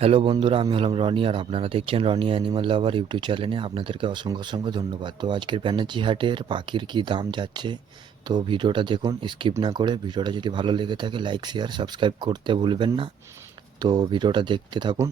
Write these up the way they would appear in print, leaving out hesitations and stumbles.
Hello বন্ধুরা, আমি হলাম রনি আর আপনারা দেখছেন রনি অ্যানিমাল লাভার ইউটিউব চ্যানেলে। আপনাদেরকে অসংখ্য অসংখ্য ধন্যবাদ। তো আজকের ব্যানার্জি হাটের পাখির কি দাম যাচ্ছে, তো ভিডিওটা দেখুন স্কিপ না করে। ভিডিওটা যদি ভালো লেগে থাকে লাইক শেয়ার সাবস্ক্রাইব করতে ভুলবেন না। তো ভিডিওটা দেখতে থাকুন।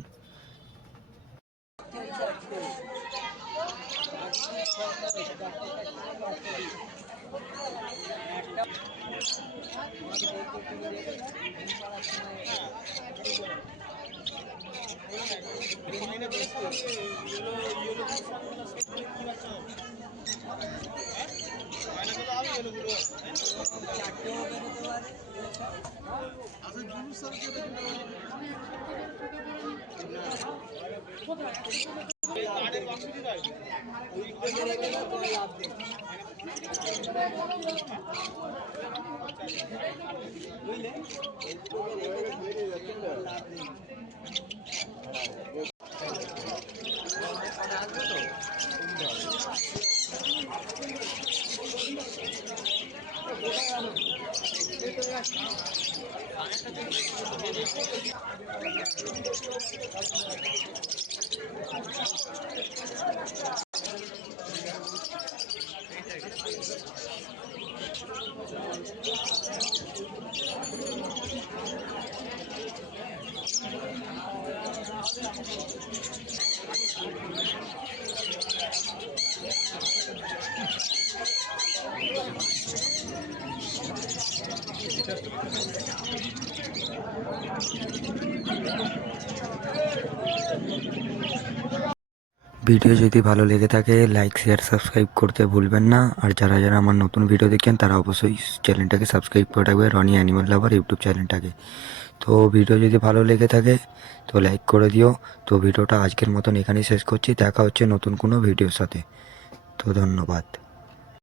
ভিডিও যদি ভালো লেগে থাকে লাইক শেয়ার সাবস্ক্রাইব করতে ভুলবেন না। আর যারা যারা আমার নতুন ভিডিও দেখছেন তারা অবশ্যই চ্যানেলটাকে সাবস্ক্রাইব করে রাখবে, রনি অ্যানিমাল লাভার ইউটিউব চ্যানেলটাকে। তো ভিডিও যদি ভালো লেগে থাকে তো লাইক করে দিও। তো ভিডিওটা আজকের মতন এখানেই শেষ করছি। দেখা হচ্ছে নতুন কোনো ভিডিওর সাথে। তো ধন্যবাদ।